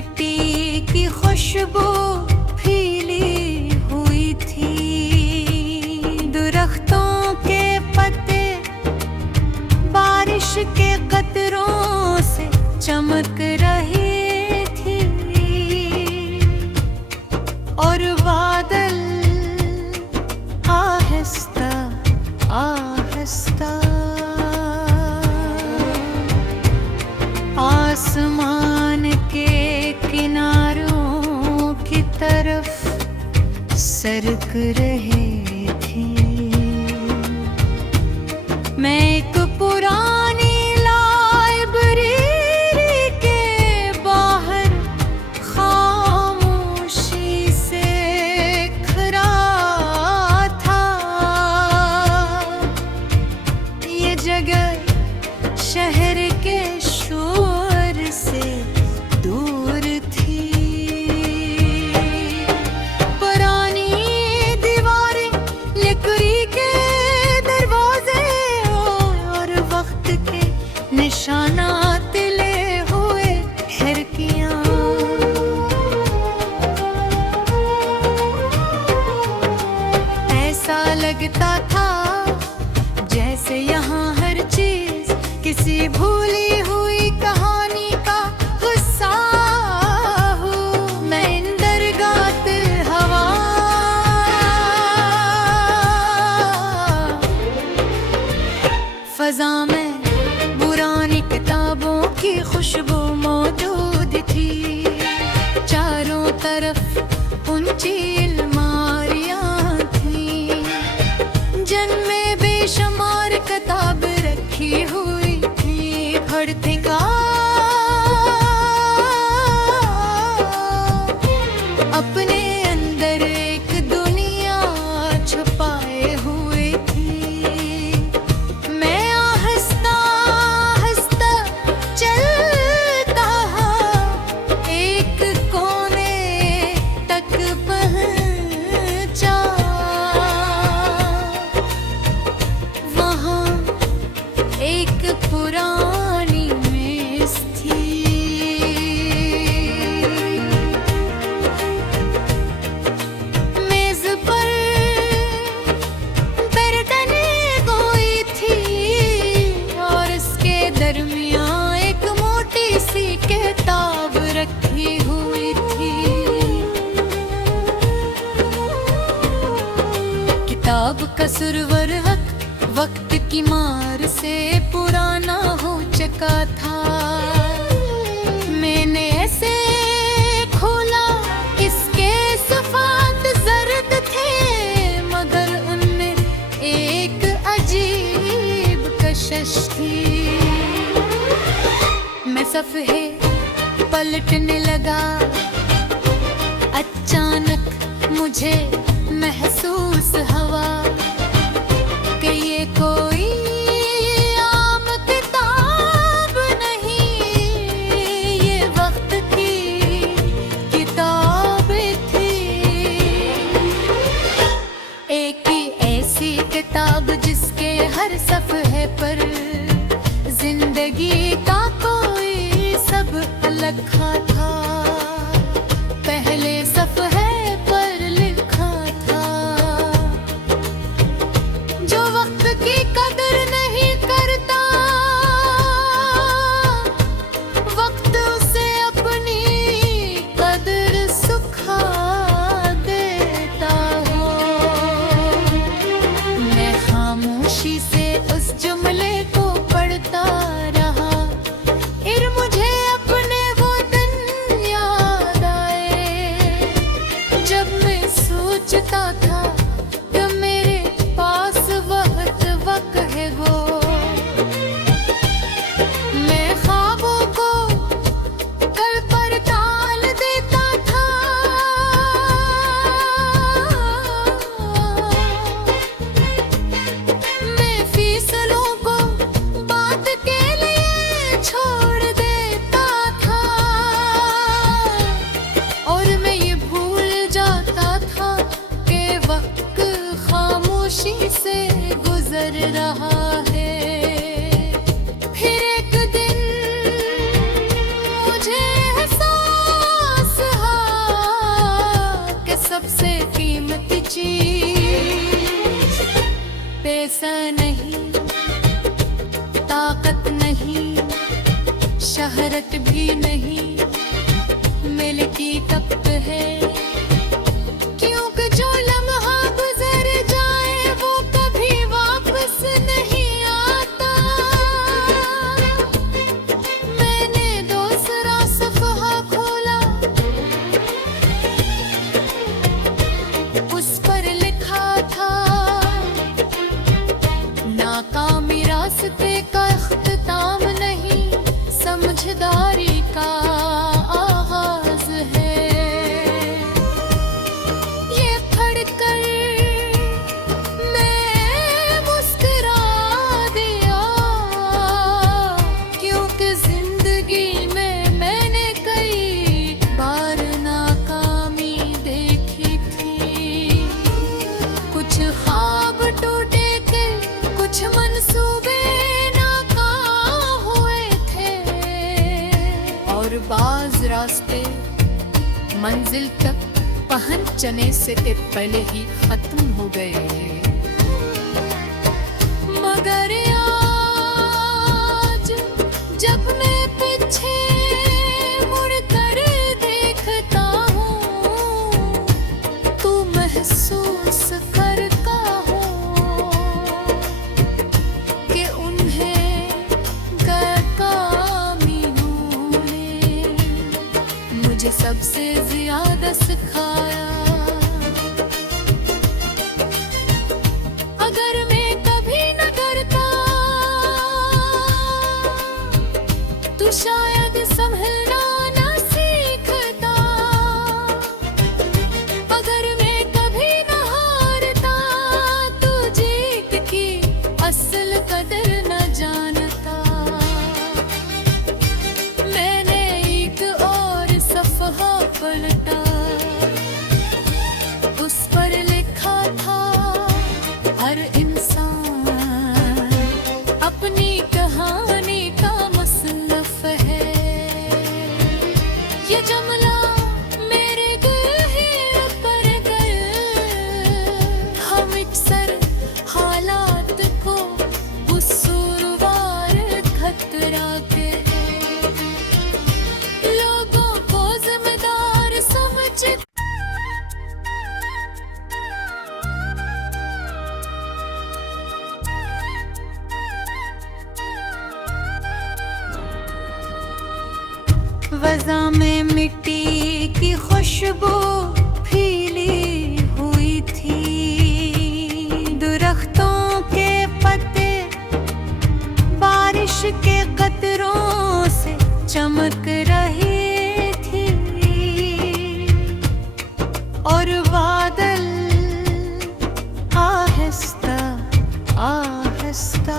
मिट्टी की खुशबू फैली हुई थी। दरख्तों के पत्ते बारिश के कतरों से चमक रही थी और बादल आहिस्ता आहिस्ता आसमान के किनारों की तरफ सरक रहे थे। मैं एक पुरानी लाइब्रेरी के बाहर खामोशी से खड़ा था। ये जगह शहर के शोर से दूर थी। पुरानी दीवारें, लकड़ी के दरवाजे और वक्त के निशानात ले हुए खिड़कियां। ऐसा लगता था जैसे यहाँ हर चीज किसी भूली हुई कहानी का हिस्सा हो। मैं इंदरगात हवा फजा में पुरानी किताबों की खुशबू मौजूद थी। चारों तरफ ऊंची अलमारियां थीं जिनमें बेशुमार किताब रखी हुई थी। पढ़ते का अपने अंदर एक दुनिया छुपाए हुए थी। मैं आहिस्ता आहिस्ता चलता एक कोने तक पहुंचा। वहाँ एक पुरानी मेज थी। मेज पर बर्तने गोई थी और इसके दरमियां एक मोटी सी किताब रखी हुई थी। किताब का सुरवर वक्त की मार से पुराना हो चुका था। मैंने ऐसे खोला, इसके सफ़ात जर्द थे मगर उनमें एक अजीब कशिश थी। मैं सफ़हे पलटने लगा। अचानक मुझे महसूस हुआ कि ये कोई आम किताब नहीं, ये वक्त की किताब थी। एक ही ऐसी किताब जिसके हर सफ़हे पर जिंदगी का कोई सबक लिखा था। पहले सफ़हे पर लिखा था, जो वक्त की कदर नहीं करता, वक्त उसे अपनी कदर सिखा देता हो। मैं खामोशी से उस जुमले को पढ़ता रहा। फिर मुझे अपने वो दिन याद आए जब मैं सोचता था कि मेरे पास वक्त है गो। मैं ख्वाबों को कल पर टाल देता था। मैं फैसलों को बात के लिए छोड़ देता था और मैं ये भूल जाता था कि वक्त खामोशी से गुजर रहा है। फिर एक दिन मुझे एहसास पैसा नहीं, ताकत नहीं, शहरत भी नहीं, मिलकी तख्त है, क्योंकि जो लम्हा गुजर जाए वो कभी वापस नहीं आता। मैंने दूसरा सफ़हा खोला, उस पर लिखा था नाकामी रास्ते का इख्तिताम नहीं, समझदारी का आगाज है। ये पढ़कर मैं मुस्कुरा दिया, क्योंकि जिंदगी में मैंने कई बार नाकामी देखी थी। कुछ ख्वाब टूटे थे, कुछ मंसूबे नाकाम हुए थे, और बाज रास्ते मंजिल तक पहुंचने से पहले ही खत्म हो गए। मगर आज जब मैं पीछे मुड़कर देखता हूँ, तू महसूस करता हूँ कि उन्हें कामीनों ने मुझे सबसे ज्यादा सिखाया। अगर मैं कभी न करता तो शायद संभलना न सीखता। अगर मैं कभी न हारता तो जीत की असल कदर न जानता। मैंने एक और सफ़हा पलटा, उस पर लिखा था हर इंसान अपनी कहानी का मुसन्नफ़ है। ये जुमला मेरे दिल ही पर गए, हम अक्सर हालात को कसूरवार खतरा के लोगों को जिम्मेदार समझ। वज़ा में मिट्टी की खुशबू फैली हुई थी, दरख्तों के पत्ते बारिश के कतरों से चमक रहे थे, और बादल आहिस्ता आहिस्ता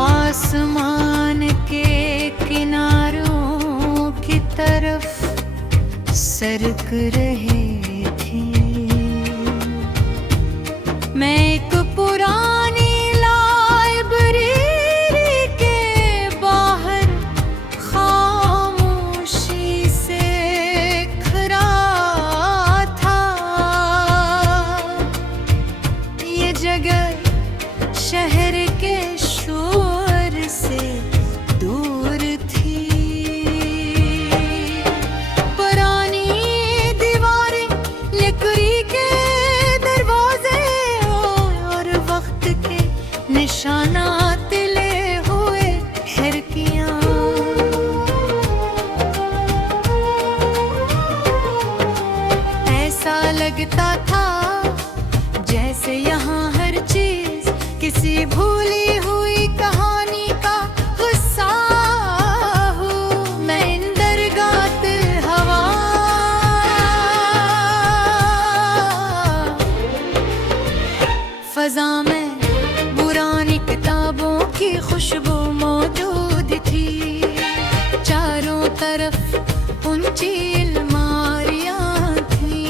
आसमान के किनारों की तरफ सरक रहे थे। मैं एक पुरानी लाइब्रेरी के बाहर खामोशी से खड़ा था। ये जगह शहर के शोर से दूर थी। पुरानी दीवारें, लकड़ी के दरवाजे और वक्त के निशानात ले हुए खिड़कियां। ऐसा लगता था जैसे यहाँ हर चीज किसी भूली हुई कहानी का हिस्सा हो। मैं इंदरगात हवा, फजा में पुरानी किताबों की खुशबू मौजूद थी। चारों तरफ ऊंची अलमारियां थी,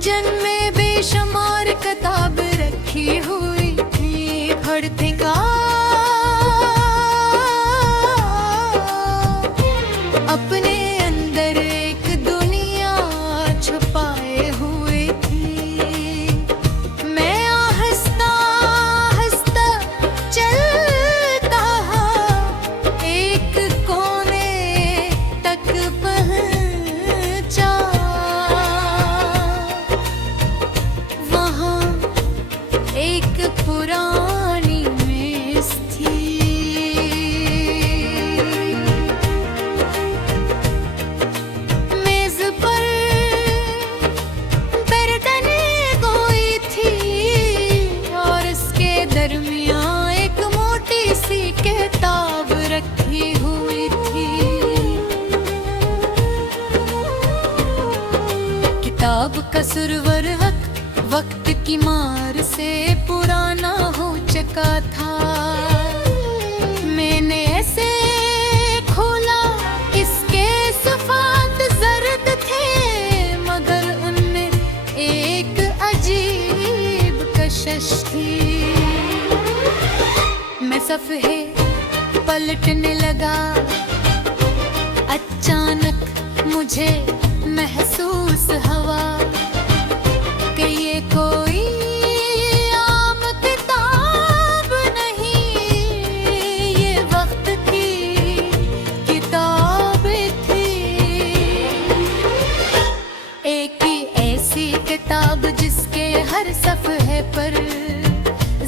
जिनमें बेशुमार किताब रखी हुई थी। पढ़ते का अपने अंदर एक दुनिया अब कसूरवर वक्त की मार से पुराना हो चुका था। मैंने ऐसे खोला इसके सफ़ात जर्द थे, मगर उनमें एक अजीब कशिश थी। मैं सफ़हे पलटने लगा, अचानक मुझे महसूस हुआ कि ये कोई आम किताब नहीं, ये वक्त की किताब थी। एक ही ऐसी किताब जिसके हर सफ़हे पर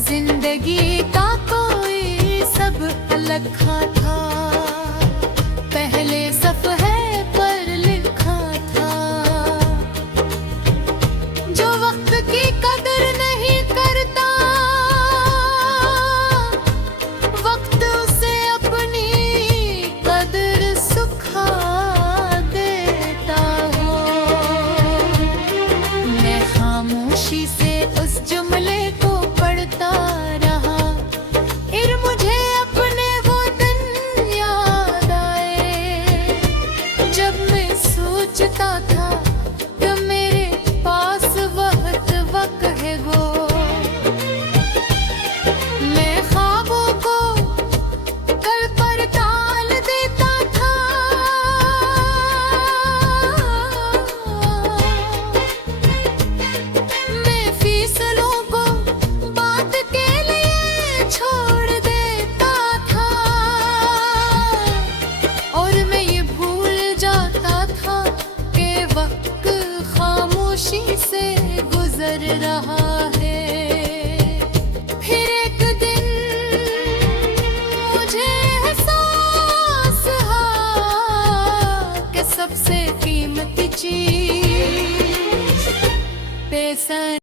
जिंदगी का कोई सबक लिखा था। पहले सफ़हे पर लिखा था, जो वक्त की कदर नहीं करता, वक्त उसे अपनी कदर सिखा देता हो। मैं खामोशी से उस जुमले को पढ़ता रहा, फिर मुझे अपने वो दिन याद आए जब मैं सोचता था कि मेरे पास वक्त है वो। मैं ख्वाबों को कल पर टाल देता था, मैं फैसलों को बात के लिए छोड़ देता था, और मैं ये भूल जाता था कि वक्त खामोशी से गुजर रहा है। फिर एक दिन मुझे एहसास हुआ कि सबसे कीमती चीज पैसा